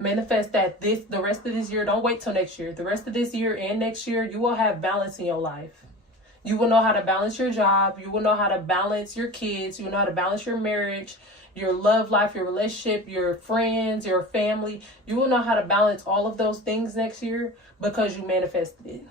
Manifest that the rest of this year, don't wait till next year. The rest of this year and next year, you will have balance in your life. You will know how to balance your job. You will know how to balance your kids. You will know how to balance your marriage, your love life, your relationship, your friends, your family. You will know how to balance all of those things next year because you manifested it.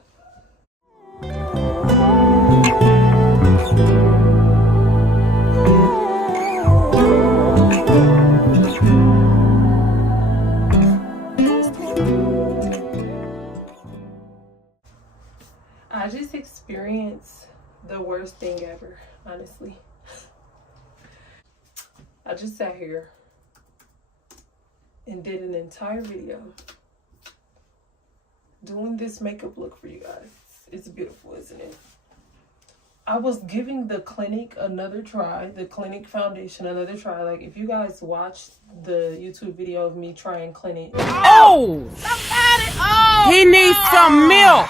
I just experienced the worst thing ever, honestly. I just sat here and did an entire video doing this makeup look for you guys. It's beautiful, isn't it? I was giving the Clinique another try, the Clinique foundation another try. Like, if you guys watched the YouTube video of me trying Clinique. Oh! Somebody! Oh! He needs some milk!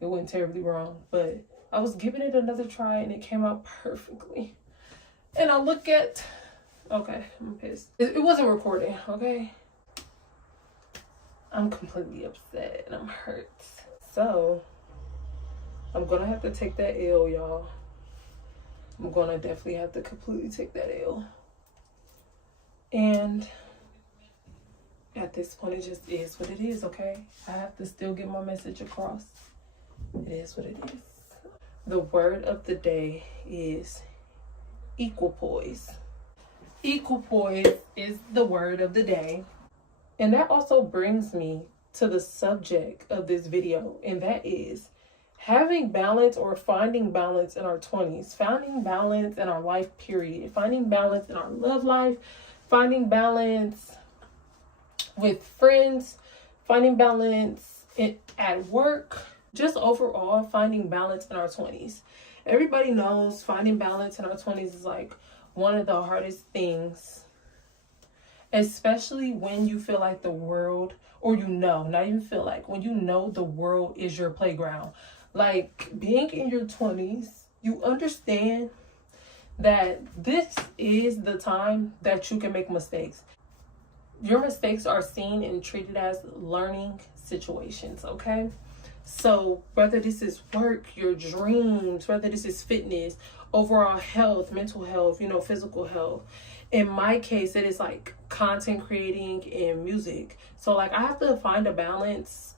It went terribly wrong, but I was giving it another try and it came out perfectly. And I look at, okay, I'm pissed. It wasn't recording, okay? I'm completely upset and I'm hurt. So, I'm gonna have to take that L, y'all. I'm gonna definitely have to completely take that L. And at this point, it just is what it is, okay? I have to still get my message across. It is what it is. The word of the day is equipoise. Equipoise is the word of the day. And that also brings me to the subject of this video, and that is having balance or finding balance in our 20s, finding balance in our life period, finding balance in our love life, finding balance with friends, finding balance at work, just overall finding balance in our 20s. Everybody knows finding balance in our 20s is like one of the hardest things, especially when you feel like the world, or not even feel like, when you know the world is your playground. Like, being in your 20s, you understand that this is the time that you can make mistakes. Your mistakes are seen and treated as learning situations, okay? So whether this is work, your dreams, whether this is fitness, overall health, mental health, physical health. In my case, it is like content creating and music. So like I have to find a balance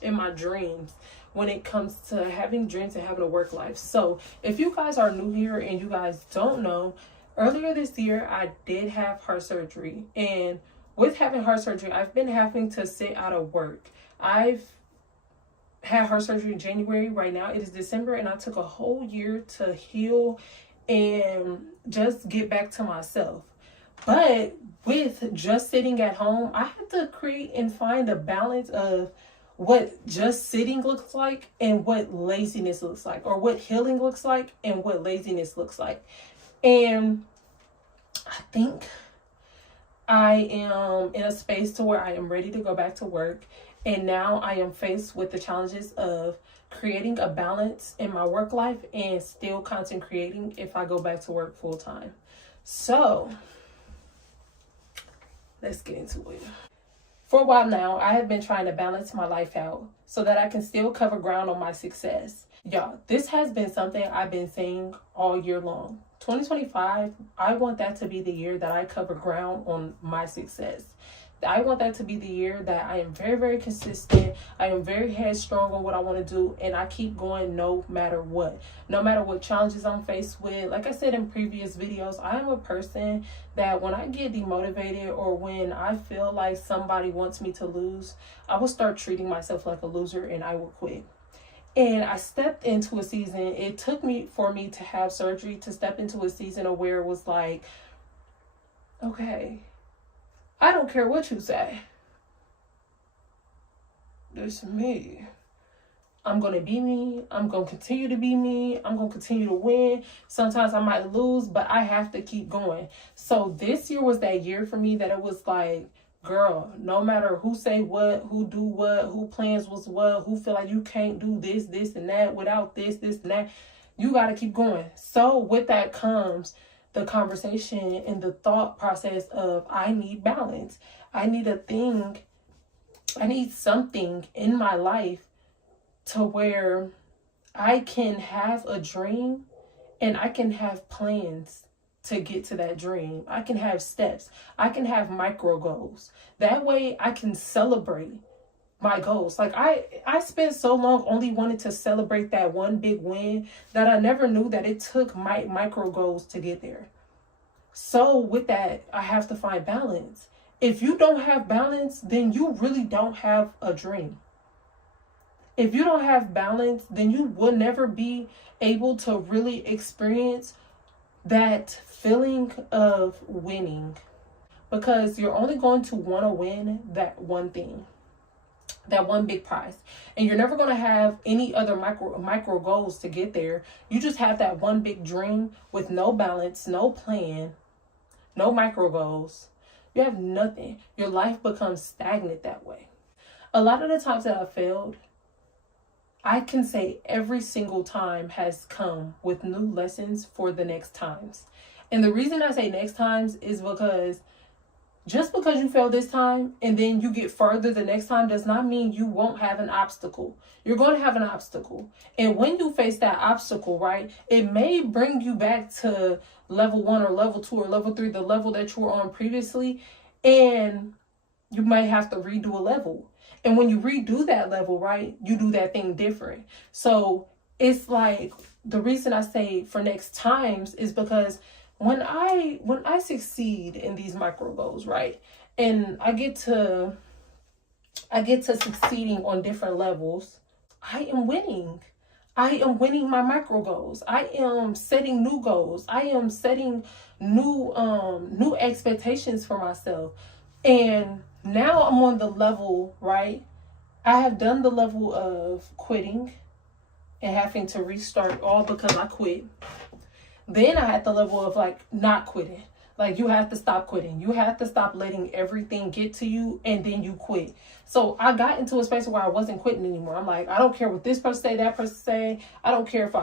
in my dreams when it comes to having dreams and having a work life. So if you guys are new here and you guys don't know, earlier this year I did have heart surgery. And with having heart surgery, I've been having to sit out of work. I've had heart surgery in January. Right now it is December, and I took a whole year to heal and just get back to myself. But with just sitting at home, I had to create and find a balance of what just sitting looks like and what laziness looks like, or what healing looks like and what laziness looks like. And I think I am in a space to where I am ready to go back to work. And now I am faced with the challenges of creating a balance in my work life and still content creating if I go back to work full time. So let's get into it. For a while now, I have been trying to balance my life out so that I can still cover ground on my success. Y'all, this has been something I've been saying all year long. 2025, I want that to be the year that I cover ground on my success. I want that to be the year that I am very, very consistent. I am very headstrong on what I want to do, and I keep going no matter what. No matter what challenges I'm faced with. Like I said in previous videos, I am a person that when I get demotivated or when I feel like somebody wants me to lose, I will start treating myself like a loser and I will quit. And I stepped into a season, it took me for me to have surgery to step into a season of where it was like, okay, I don't care what you say. This is me. I'm going to be me. I'm going to continue to be me. I'm going to continue to win. Sometimes I might lose, but I have to keep going. So this year was that year for me that it was like, girl, no matter who say what, who do what, who plans was what, who feel like you can't do this, this, and that without this, this, and that, you got to keep going. So with that comes the conversation and the thought process of I need balance. I need something in my life to where I can have a dream and I can have plans to get to that dream. I can have steps. I can have micro goals. That way I can celebrate my goals. Like I spent so long only wanting to celebrate that one big win that I never knew that it took my micro goals to get there. So with that, I have to find balance. If you don't have balance, then you really don't have a dream. If you don't have balance, then you will never be able to really experience that feeling of winning, because you're only going to want to win that one thing, that one big prize, and you're never going to have any other micro goals to get there. You just have that one big dream with no balance, no plan, no micro goals. You have nothing. Your life becomes stagnant that way. A lot of the times that I failed, I can say every single time has come with new lessons for the next times. And the reason I say next times is because just because you fail this time and then you get further the next time does not mean you won't have an obstacle. You're going to have an obstacle. And when you face that obstacle, right, it may bring you back to level 1 or level 2 or level 3, the level that you were on previously. And you might have to redo a level. And when you redo that level, right, you do that thing different. So it's like, the reason I say for next times is because when I succeed in these micro goals, right, and I get to succeeding on different levels, I am winning. I am winning my micro goals. I am setting new goals. I am setting new expectations for myself. And now I'm on the level, right? I have done the level of quitting and having to restart all because I quit. Then I had the level of like not quitting. Like you have to stop quitting. You have to stop letting everything get to you and then you quit. So I got into a space where I wasn't quitting anymore. I'm like, I don't care what this person say, that person say. I don't care if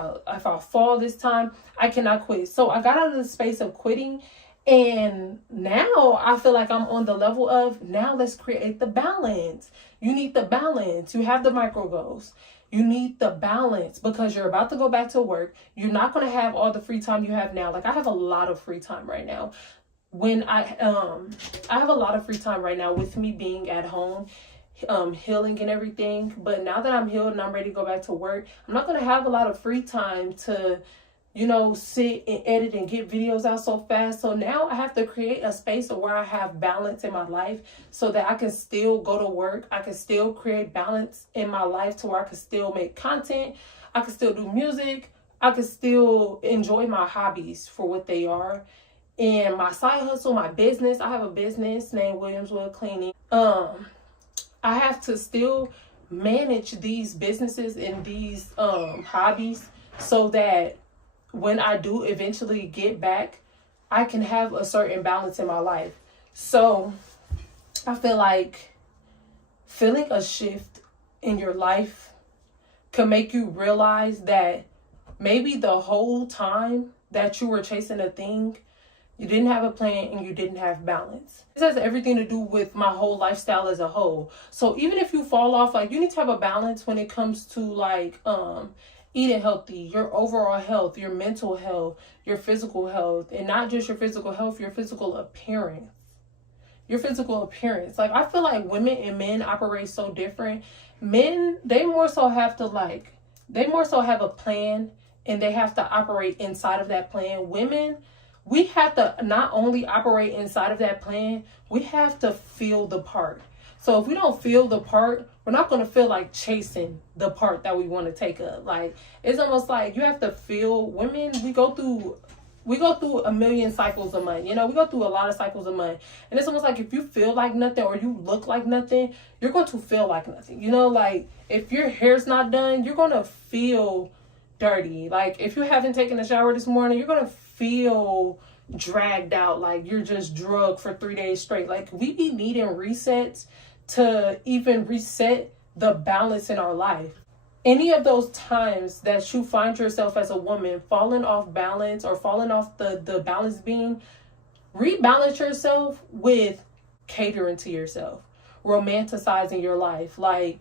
I fall this time. I cannot quit. So I got out of the space of quitting. And now I feel like I'm on the level of now let's create the balance. You need the balance. You have the micro goals. You need the balance because you're about to go back to work. You're not going to have all the free time you have now. Like I have a lot of free time right now. When I have a lot of free time right now with me being at home, healing and everything. But now that I'm healed and I'm ready to go back to work, I'm not going to have a lot of free time to, sit and edit and get videos out so fast. So now I have to create a space where I have balance in my life so that I can still go to work. I can still create balance in my life to where I can still make content. I can still do music. I can still enjoy my hobbies for what they are. And my side hustle, my business, I have a business named Williamswood Cleaning. I have to still manage these businesses and these hobbies so that when I do eventually get back, I can have a certain balance in my life. So I feel like feeling a shift in your life can make you realize that maybe the whole time that you were chasing a thing, you didn't have a plan and you didn't have balance. This has everything to do with my whole lifestyle as a whole. So even if you fall off, like you need to have a balance when it comes to like eating healthy, your overall health, your mental health, your physical health, and not just your physical health, your physical appearance. Your physical appearance. Like I feel like women and men operate so different. Men, they more so have a plan and they have to operate inside of that plan. Women, we have to not only operate inside of that plan, we have to feel the part. So if we don't feel the part, we're not going to feel like chasing the part that we want to take up. Like, it's almost like you have to feel. Women, we go through a million cycles a month. We go through a lot of cycles a month. And it's almost like if you feel like nothing or you look like nothing, you're going to feel like nothing. Like if your hair's not done, you're going to feel dirty. Like if you haven't taken a shower this morning, you're going to feel dragged out. Like you're just drugged for 3 days straight. Like we be needing resets to even reset the balance in our life. any of those times that you find yourself as a woman falling off balance or falling off the balance beam, rebalance yourself with catering to yourself, romanticizing your life, like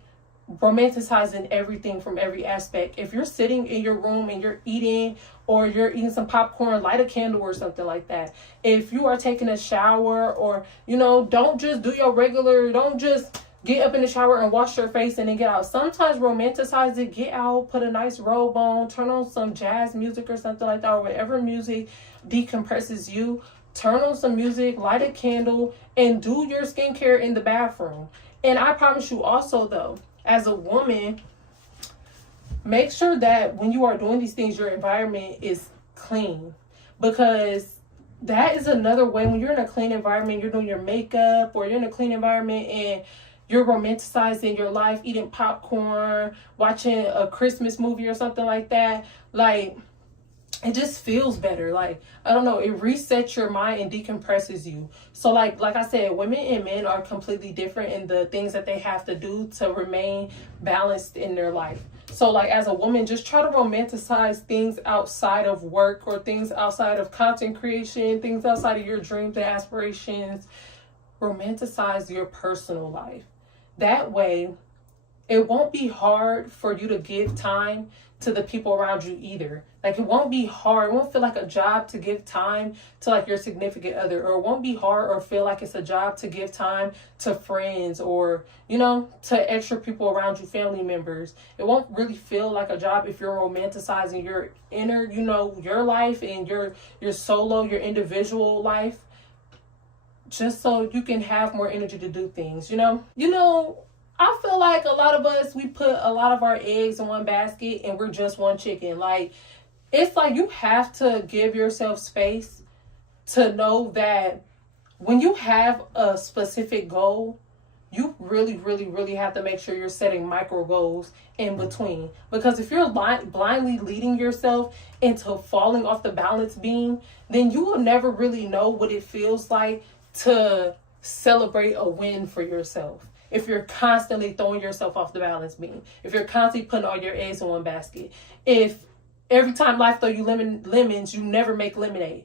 romanticizing everything from every aspect. If you're sitting in your room and you're eating, or you're eating some popcorn, light a candle or something like that. If you are taking a shower, or, you know, don't just do your regular, don't just get up in the shower and wash your face and then get out. Sometimes romanticize it, get out, put a nice robe on, turn on some jazz music or something like that, or whatever music decompresses you. Turn on some music, light a candle, and do your skincare in the bathroom. And I promise you also, though, as a woman, make sure that when you are doing these things, your environment is clean, because that is another way. When you're in a clean environment, you're doing your makeup, or you're in a clean environment and you're romanticizing your life, eating popcorn, watching a Christmas movie or something like that, like, it just feels better. Like, I don't know, it resets your mind and decompresses you. So like I said, women and men are completely different in the things that they have to do to remain balanced in their life. So like, as a woman, just try to romanticize things outside of work, or things outside of content creation, things outside of your dreams and aspirations. Romanticize your personal life. That way, it won't be hard for you to give time to the people around you either. Like, it won't be hard. It won't feel like a job to give time to like your significant other, or it won't be hard or feel like it's a job to give time to friends, or, you know, to extra people around you, family members. It won't really feel like a job if you're romanticizing your inner, you know, your life and your solo, your individual life, just so you can have more energy to do things, you know? I feel like a lot of us, we put a lot of our eggs in one basket and we're just one chicken. Like, it's like you have to give yourself space to know that when you have a specific goal, you really, really, really have to make sure you're setting micro goals in between. Because if you're blindly leading yourself into falling off the balance beam, then you will never really know what it feels like to celebrate a win for yourself. If you're constantly throwing yourself off the balance beam, if you're constantly putting all your eggs in one basket, if every time life throw you lemons, you never make lemonade.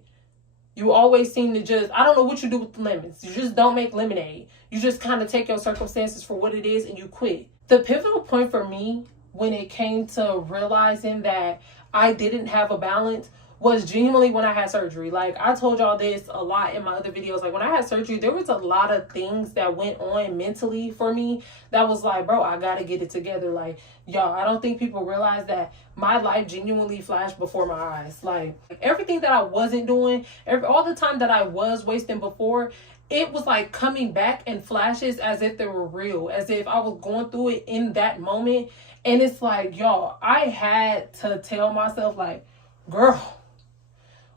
You always seem to just, I don't know what you do with the lemons. You just don't make lemonade. You just kind of take your circumstances for what it is and you quit. The pivotal point for me when it came to realizing that I didn't have a balance was genuinely when I had surgery. Like, I told y'all this a lot in my other videos. Like, when I had surgery, there was a lot of things that went on mentally for me that was like, bro, I gotta get it together. Like, y'all, I don't think people realize that my life genuinely flashed before my eyes. Like, everything that I wasn't doing, all the time that I was wasting before, it was like coming back in flashes as if they were real, as if I was going through it in that moment. And it's like, y'all, I had to tell myself, like, girl,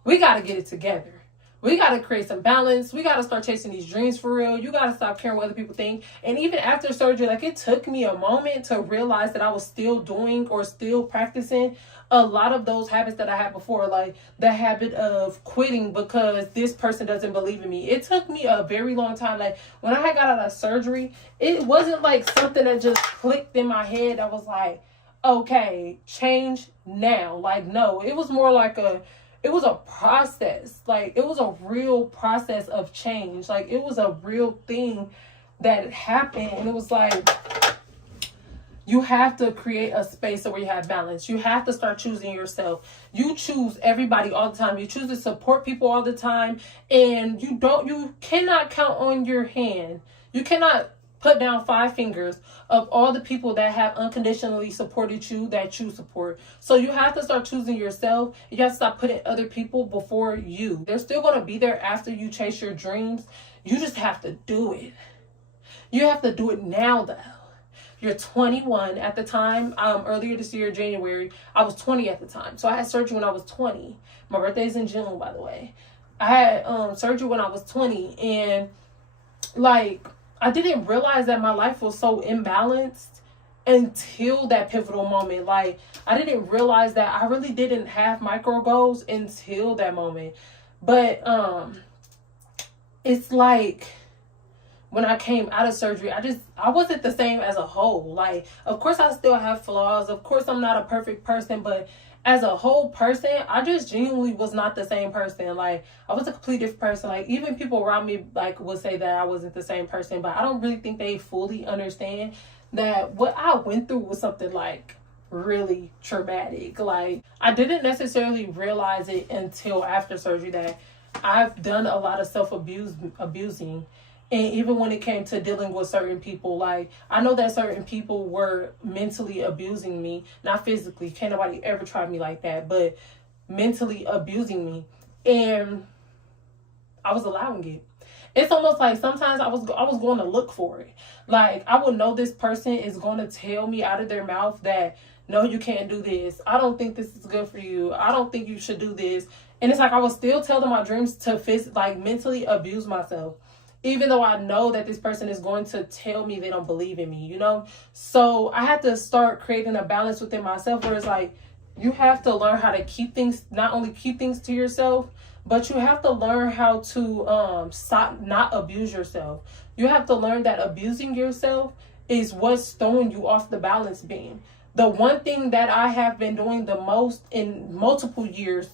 we got to get it together. We got to create some balance. We got to start chasing these dreams for real. You got to stop caring what other people think. And even after surgery, like, it took me a moment to realize that I was still doing or still practicing a lot of those habits that I had before. Like, the habit of quitting because this person doesn't believe in me. It took me a very long time. Like, when I had got out of surgery, it wasn't like something that just clicked in my head. I was like, okay, change now. Like, no, it was more like it was a process. Like, it was a real process of change. Like, it was a real thing that happened. And it was like, you have to create a space where you have balance. You have to start choosing yourself. You choose everybody all the time. You choose to support people all the time. And you cannot count on your hand. You cannot put down 5 fingers of all the people that have unconditionally supported you, that you support. So you have to start choosing yourself. You have to stop putting other people before you. They're still going to be there after you chase your dreams. You just have to do it. You have to do it now, though. You're 21 at the time. Earlier this year, January, I was 20 at the time. So I had surgery when I was 20. My birthday is in June, by the way. I had surgery when I was 20. And, like, I didn't realize that my life was so imbalanced until that pivotal moment. Like, I didn't realize that I really didn't have micro goals until that moment. But it's like, when I came out of surgery, I wasn't the same as a whole. Like, of course I still have flaws. Of course I'm not a perfect person, but as a whole person, I just genuinely was not the same person. Like, I was a completely different person. Like, even people around me, like, would say that I wasn't the same person, but I don't really think they fully understand that what I went through was something, like, really traumatic. Like, I didn't necessarily realize it until after surgery that I've done a lot of abusing. And even when it came to dealing with certain people, like, I know that certain people were mentally abusing me, not physically. Can't nobody ever try me like that, but mentally abusing me. And I was allowing it. It's almost like sometimes I was going to look for it. Like, I would know this person is going to tell me out of their mouth that, no, you can't do this. I don't think this is good for you. I don't think you should do this. And it's like I would still tell them my dreams to mentally abuse myself, even though I know that this person is going to tell me they don't believe in me, you know? So I had to start creating a balance within myself where it's like, you have to learn how to keep things, not only keep things to yourself, but you have to learn how to stop, not abuse yourself. You have to learn that abusing yourself is what's throwing you off the balance beam. The one thing that I have been doing the most in multiple years,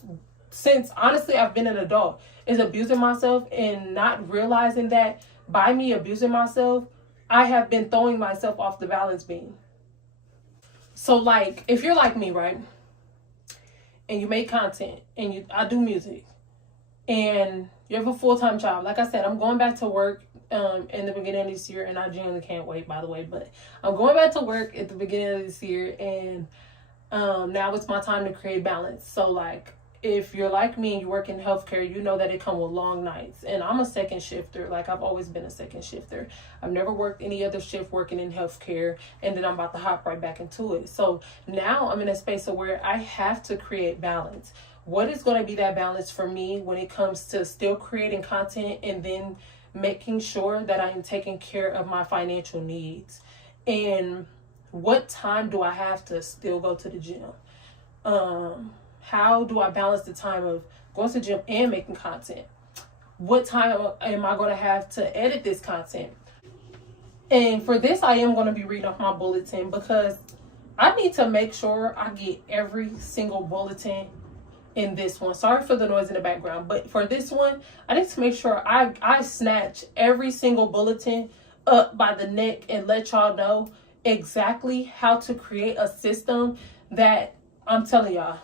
since honestly I've been an adult, is abusing myself, and not realizing that by me abusing myself, I have been throwing myself off the balance beam. So, like, if you're like me, right, and you make content, and I do music, and you have a full-time job, like I said, I'm going back to work in the beginning of this year, and I genuinely can't wait, by the way, but I'm going back to work at the beginning of this year, and now it's my time to create balance. So, like, if you're like me and you work in healthcare, you know that it comes with long nights. And I'm a second shifter. Like, I've always been a second shifter. I've never worked any other shift working in healthcare. And then I'm about to hop right back into it. So now I'm in a space of where I have to create balance. What is going to be that balance for me when it comes to still creating content and then making sure that I am taking care of my financial needs? And what time do I have to still go to the gym? How do I balance the time of going to the gym and making content? What time am I going to have to edit this content? And for this, I am going to be reading off my bulletin, because I need to make sure I get every single bulletin in this one. Sorry for the noise in the background, but for this one, I need to make sure I snatch every single bulletin up by the neck and let y'all know exactly how to create a system that, I'm telling y'all,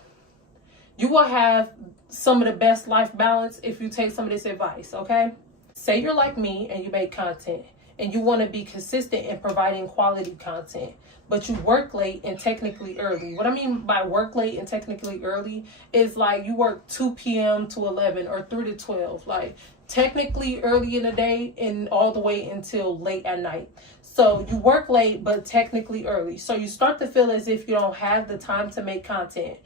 you will have some of the best life balance if you take some of this advice, okay? Say you're like me and you make content and you want to be consistent in providing quality content, but you work late and technically early. What I mean by work late and technically early is like you work 2 p.m. to 11 or 3 to 12, like technically early in the day and all the way until late at night. So you work late, but technically early. So you start to feel as if you don't have the time to make content.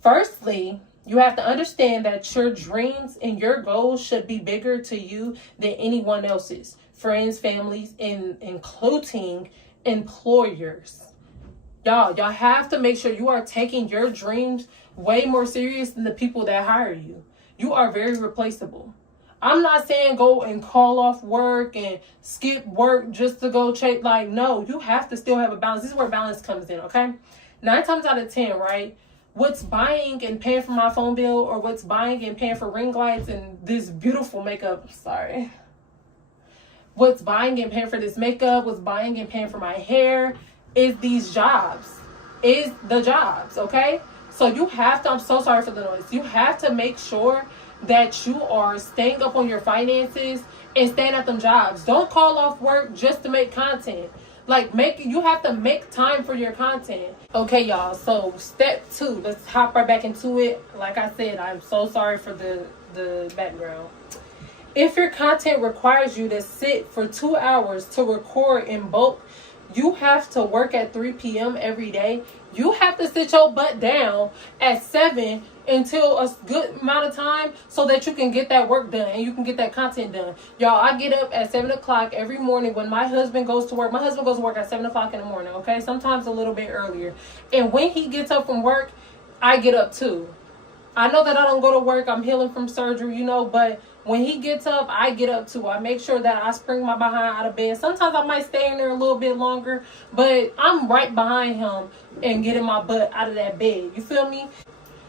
Firstly, you have to understand that your dreams and your goals should be bigger to you than anyone else's. Friends, families, and including employers. Y'all have to make sure you are taking your dreams way more serious than the people that hire you. You are very replaceable. I'm not saying go and call off work and skip work just to go chase. Like, no, you have to still have a balance. This is where balance comes in, okay? 9 times out of 10, right? What's buying and paying for my phone bill, or what's buying and paying for ring lights and this beautiful makeup, what's buying and paying for this makeup, what's buying and paying for my hair is these jobs, is the jobs, okay? So you have to, I'm so sorry for the noise, you have to make sure that you are staying up on your finances and staying at them jobs. Don't call off work just to make content. Like, you have to make time for your content. Okay, y'all, so step 2, let's hop right back into it. Like I said, I'm so sorry for the background. If your content requires you to sit for 2 hours to record in bulk, you have to work at 3 p.m. every day. You have to sit your butt down at 7 until a good amount of time so that you can get that work done and you can get that content done. Y'all, I get up at 7 o'clock every morning when my husband goes to work. My husband goes to work at 7 o'clock in the morning, okay? Sometimes a little bit earlier. And when he gets up from work, I get up too. I know that I don't go to work. I'm healing from surgery, but When he gets up, I get up too. I make sure that I spring my behind out of bed. Sometimes I might stay in there a little bit longer, but I'm right behind him and getting my butt out of that bed. You feel me?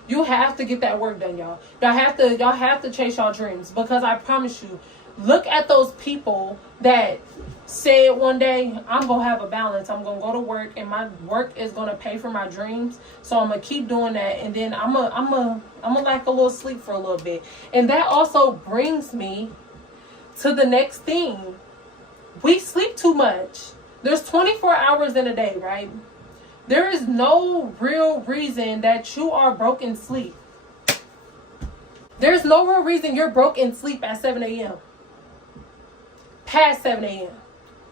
You have to get that work done, y'all. Y'all have to chase y'all dreams, because I promise you, look at those people that said one day, I'm gonna have a balance. I'm gonna go to work, and my work is gonna pay for my dreams. So I'm gonna keep doing that, and then I'm gonna like a little sleep for a little bit. And that also brings me to the next thing. We sleep too much. There's 24 hours in a day, right? There is no real reason that you are broke in sleep. There's no real reason you're broke in sleep at 7 a.m. Past 7 a.m.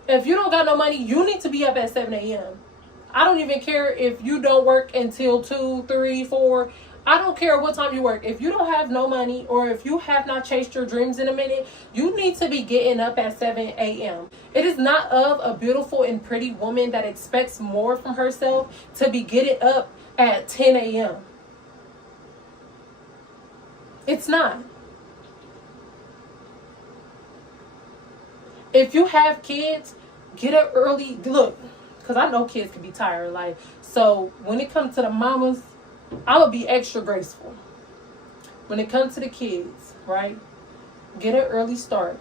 If you don't got no money, you need to be up at 7 a.m. I don't even care if you don't work until 2, 3, 4. I don't care what time you work. If you don't have no money, or if you have not chased your dreams in a minute, you need to be getting up at 7 a.m. It is not of a beautiful and pretty woman that expects more from herself to be getting up at 10 a.m. It's not. If you have kids, get up early. Look, because I know kids can be tired. Like, so when it comes to the mamas, I'm going to be extra graceful. When it comes to the kids, right? Get an early start.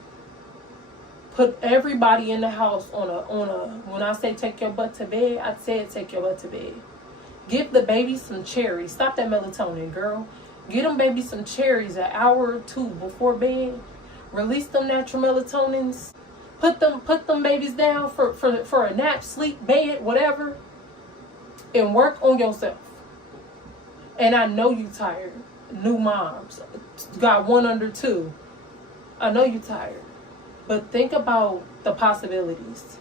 Put everybody in the house on a, when I say take your butt to bed, I said take your butt to bed. Give the babies some cherries. Stop that melatonin, girl. Get them babies some cherries an hour or two before bed. Release them natural melatonins. Put them babies down for a nap, sleep, bed, whatever. And work on yourself. And I know you tired. New moms. Got one under two. I know you tired. But think about the possibilities.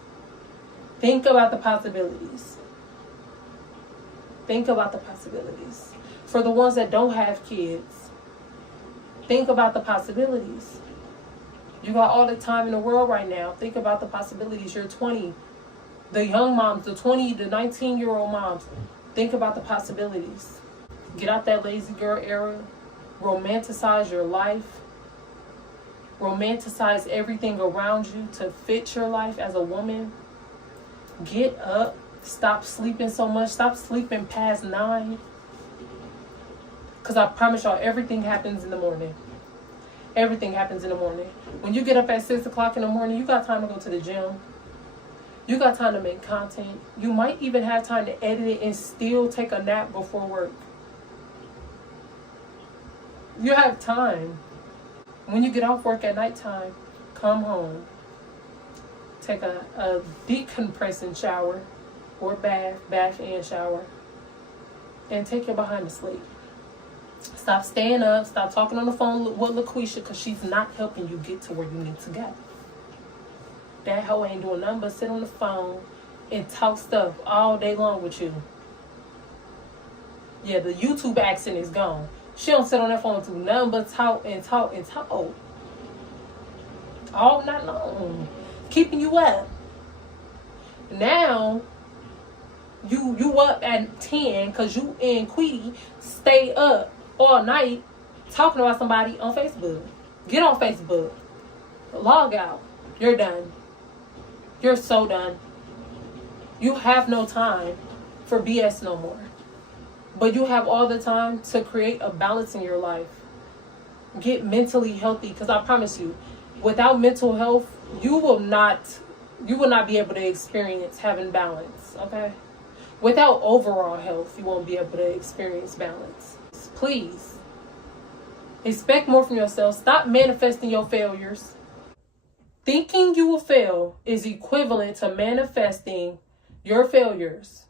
Think about the possibilities. Think about the possibilities. For the ones that don't have kids, think about the possibilities. You got all the time in the world right now. Think about the possibilities. You're 20. The young moms, the 20 to 19-year-old moms, think about the possibilities. Get out that lazy girl era. Romanticize your life. Romanticize everything around you to fit your life as a woman. Get up. Stop sleeping so much. Stop sleeping past 9. Because I promise y'all, everything happens in the morning. Everything happens in the morning. When you get up at 6 o'clock in the morning, you got time to go to the gym. You got time to make content. You might even have time to edit it and still take a nap before work. You have time. When you get off work at nighttime, come home. Take a decompressing shower or bath and shower. And take your behind to sleep. Stop staying up. Stop talking on the phone with LaQuisha, because she's not helping you get to where you need to go. That hoe ain't doing nothing but sit on the phone and talk stuff all day long with you. Yeah, the YouTube accent is gone. She don't sit on that phone and do nothing but talk and talk and talk. All night long. Keeping you up. Now, you up at 10 because you and Queedy stay up all night talking about somebody on Facebook. Get on Facebook. Log out. You're done. You're so done. You have no time for BS no more. But you have all the time to create a balance in your life. Get mentally healthy, because I promise you, without mental health, you will not be able to experience having balance, okay? Without overall health, you won't be able to experience balance. Please, expect more from yourself. Stop manifesting your failures. Thinking you will fail is equivalent to manifesting your failures.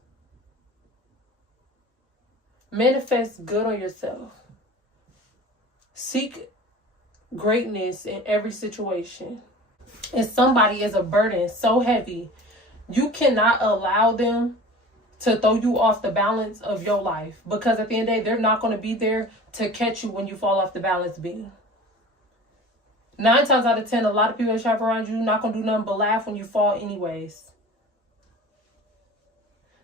Manifest good on yourself. Seek greatness in every situation. If somebody is a burden so heavy, you cannot allow them to throw you off the balance of your life. Because at the end of the day, they're not going to be there to catch you when you fall off the balance beam. 9 times out of 10, a lot of people that shop around you not going to do nothing but laugh when you fall anyways.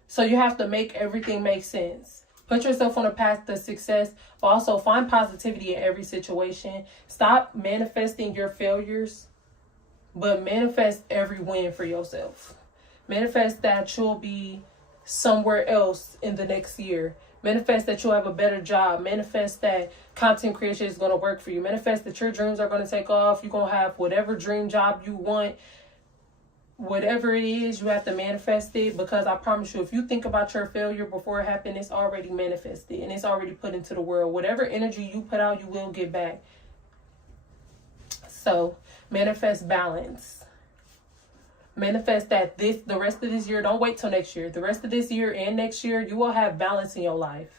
So you have to make everything make sense. Put yourself on a path to success, but also find positivity in every situation. Stop manifesting your failures, but manifest every win for yourself. Manifest that you'll be somewhere else in the next year. Manifest that you'll have a better job. Manifest that content creation is going to work for you. Manifest that your dreams are going to take off. You're going to have whatever dream job you want. Whatever it is, you have to manifest it, because I promise you, if you think about your failure before it happened, it's already manifested and it's already put into the world. Whatever energy you put out, you will get back. So manifest balance. Manifest that the rest of this year, don't wait till next year. The rest of this year and next year, you will have balance in your life.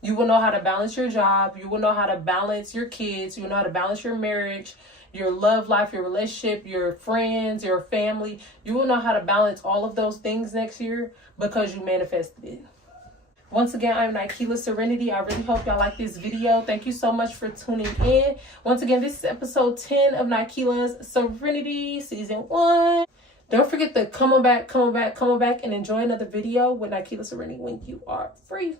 You will know how to balance your job. You will know how to balance your kids. You will know how to balance your marriage, your love life, your relationship, your friends, your family. You will know how to balance all of those things next year because you manifested it. Once again, I'm Nikela Serenity. I really hope y'all like this video. Thank you so much for tuning in. Once again, this is episode 10 of Nikela's Serenity Season 1. Don't forget to come on back, and enjoy another video with Nikela Serenity when you are free.